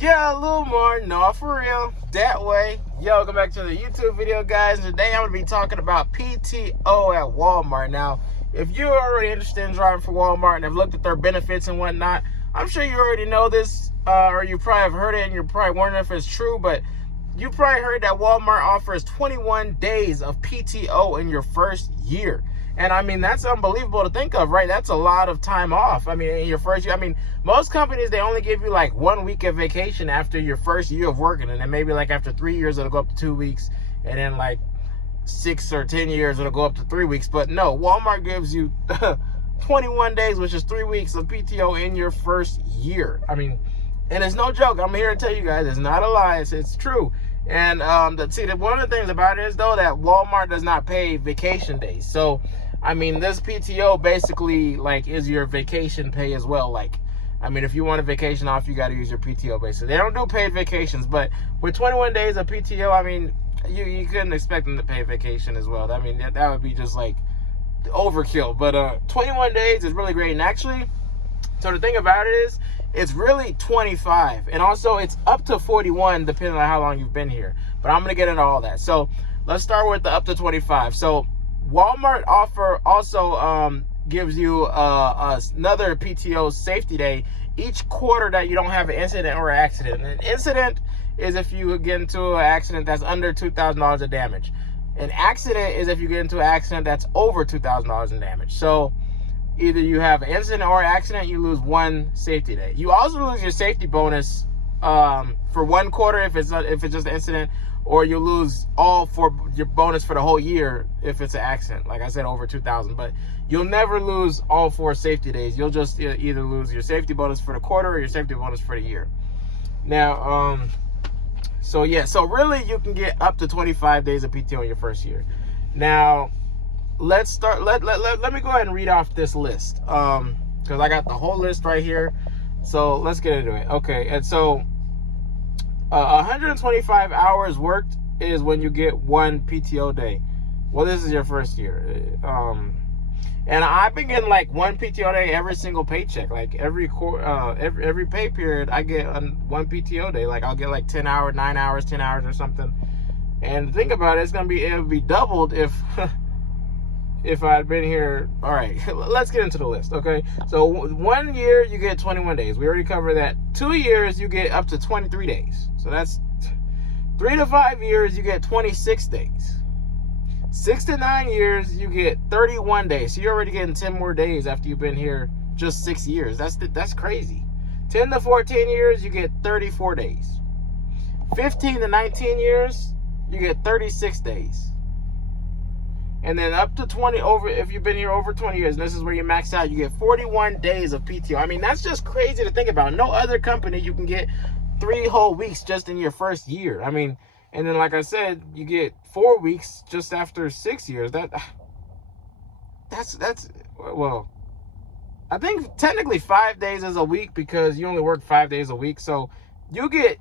Yeah, Lilmar, no, for real, that way. Yo, welcome back to the YouTube video, guys. Today I'm going to be talking about PTO at Walmart. Now, if you're already interested in driving for Walmart and have looked at their benefits and whatnot, I'm sure you already know this, or you probably have heard it and you're probably wondering if it's true, but you probably heard that Walmart offers 21 days of PTO in your first year. And I mean, that's unbelievable to think of, right? That's a lot of time off. I mean, in your first year, I mean, most companies, they only give you like 1 week of vacation after your first year of working. And then maybe like after 3 years, it'll go up to 2 weeks. And then like 6 or 10 years, it'll go up to 3 weeks. But no, Walmart gives you 21 days, which is 3 weeks of PTO in your first year. I mean, and it's no joke. I'm here to tell you guys, it's not a lie. It's true. And one of the things about it is, though, that Walmart does not pay vacation days. So, I mean, this PTO basically, like, is your vacation pay as well. Like, I mean, if you want a vacation off, you got to use your PTO, basically. They don't do paid vacations, but with 21 days of PTO, I mean, you couldn't expect them to pay vacation as well. I mean, that would be just, like, overkill. But 21 days is really great. And actually, so the thing about it is, it's really 25. And also, it's up to 41, depending on how long you've been here. But I'm going to get into all that. So, let's start with the up to 25. So, Walmart also gives you another PTO safety day each quarter that you don't have an incident or accident. An incident is if you get into an accident that's under $2,000 of damage. An accident is if you get into an accident that's over $2,000 in damage. So either you have an incident or accident, you lose one safety day. You also lose your safety bonus for 1 quarter if it's just an incident, or you lose all for your bonus for the whole year if it's an accident. Like I said, over 2,000. But you'll never lose all 4 safety days. You'll just either lose your safety bonus for the quarter or your safety bonus for the year. Now, so really you can get up to 25 days of PTO in your first year. Now, let's start. Let me go ahead and read off this list, because I got the whole list right here. So let's get into it. Okay, and so 125 hours worked is when you get 1 PTO day. Well, this is your first year. And I've been getting like 1 PTO day every single paycheck. Like every pay period, I get 1 PTO day. Like I'll get like 10 hours, 9 hours, 10 hours or something. And think about it, it would be doubled if if I'd been here. All right, let's get into the list, okay? So 1 year, you get 21 days. We already covered that. 2 years, you get up to 23 days. So that's 3 to 5 years, you get 26 days. 6 to 9 years, you get 31 days. So you're already getting 10 more days after you've been here just 6 years. That's crazy. 10 to 14 years, you get 34 days. 15 to 19 years, you get 36 days. And then up to 20 if you've been here over 20 years, and this is where you max out, you get 41 days of PTO. I mean, that's just crazy to think about. No other company you can get 3 whole weeks just in your first year. I mean, and then like I said, you get 4 weeks just after 6 years. That's well, I think technically 5 days is a week because you only work 5 days a week. So you get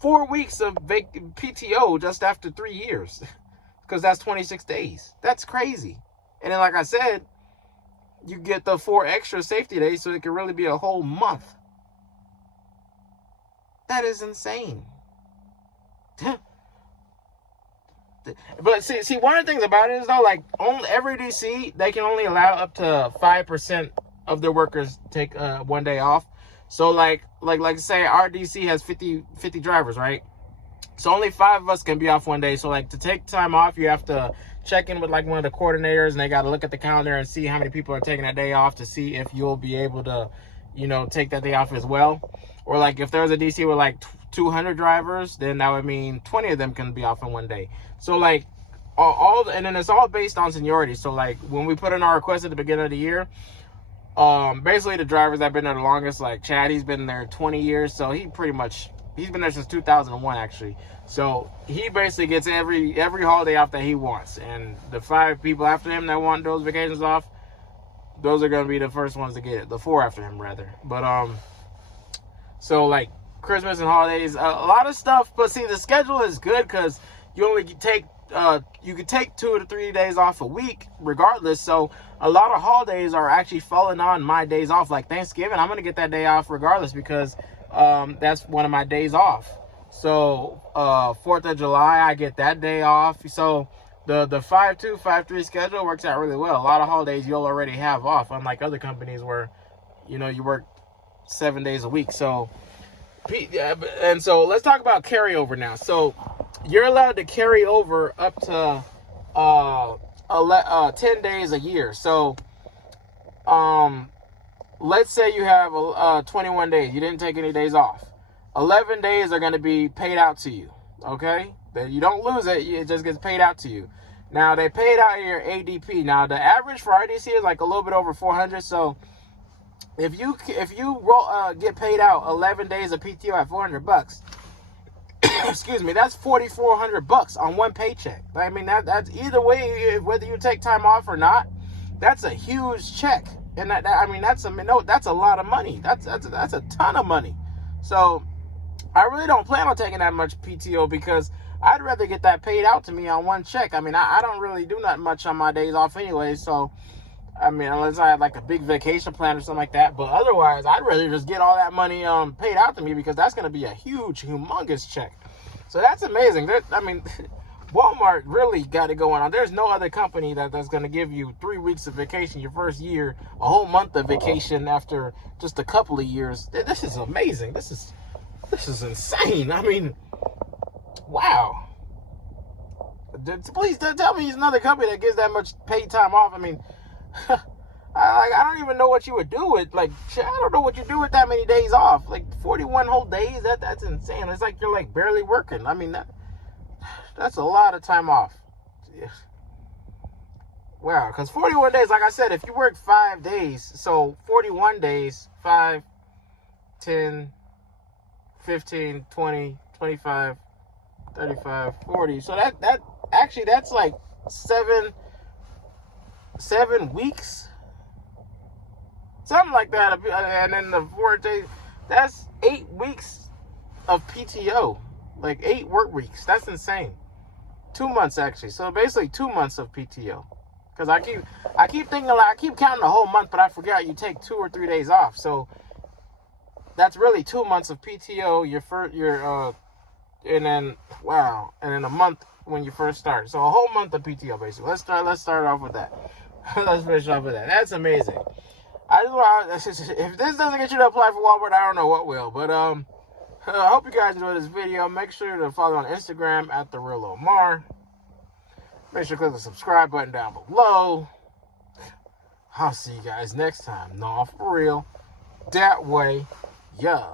4 weeks of PTO just after 3 years. Because that's 26 days. That's crazy. And then, like I said, you get the 4 extra safety days, so it can really be a whole month. That is insane. But see, one of the things about it is, though, like, every DC, they can only allow up to 5% of their workers take 1 day off. So, like say, our DC has 50 drivers, right? So only 5 of us can be off 1 day. So like to take time off, you have to check in with like one of the coordinators, and they got to look at the calendar and see how many people are taking that day off to see if you'll be able to, take that day off as well. Or like if there's a DC with like 200 drivers, then that would mean 20 of them can be off in 1 day. So like and then it's all based on seniority. So like when we put in our request at the beginning of the year, basically the drivers that have been there the longest, like Chad, he's been there 20 years. So he's been there since 2001, actually. So he basically gets every holiday off that he wants. And the 5 people after him that want those vacations off, those are going to be the first ones to get it. The 4 after him, rather. But, so like Christmas and holidays, a lot of stuff. But see, the schedule is good because you only take, you can take 2 to 3 days off a week regardless. So a lot of holidays are actually falling on my days off. Like Thanksgiving, I'm going to get that day off regardless because that's one of my days off. So 4th of July, I get that day off. So the 5-2, 5-3 schedule works out really well. A lot of holidays you'll already have off, unlike other companies where, you know, you work 7 days a week. So, and so let's talk about carryover now. So you're allowed to carry over up to 10 days a year. So let's say you have 21 days. You didn't take any days off. 11 days are going to be paid out to you. Okay? You don't lose it. It just gets paid out to you. Now, they paid out your ADP. Now, the average for IDC is like a little bit over 400. So if you get paid out 11 days of PTO at $400, excuse me, that's $4,400 on one paycheck. I mean, that's either way, whether you take time off or not, that's a huge check. And I mean, that's a lot of money. That's a ton of money. So I really don't plan on taking that much PTO because I'd rather get that paid out to me on one check. I mean, I don't really do that much on my days off anyway. So, I mean, unless I had like a big vacation plan or something like that. But otherwise, I'd rather just get all that money paid out to me because that's going to be a huge, humongous check. So that's amazing. I mean, Walmart really got it going on. There's no other company that's going to give you 3 weeks of vacation your first year, a whole month of vacation after just a couple of years. This is amazing. This is insane. I mean, wow. Please don't tell me there's another company that gives that much paid time off. I mean, I don't even know what you would do with, like, I don't know what you do with that many days off. Like 41 whole days, that's insane. It's like you're like barely working. I mean, that's a lot of time off. Wow, because 41 days, like I said, if you work 5 days, so 41 days, 5, 10, 15, 20, 25, 35, 40. So that's like 7 weeks, something like that. And then the 4 days, that's 8 weeks of PTO, like 8 work weeks. That's insane. 2 months actually. So basically 2 months of PTO. Because I keep thinking, like, I keep counting the whole month, but I forgot you take 2 or 3 days off. So that's really 2 months of PTO. And then wow, and then a month when you first start. So a whole month of PTO basically. Let's start off with that. Let's finish off with that. That's amazing. If this doesn't get you to apply for Walmart, I don't know what will. But I hope you guys enjoyed this video. Make sure to follow on Instagram at @Lilmar. Make sure to click the subscribe button down below. I'll see you guys next time. No, for real. That way, yeah.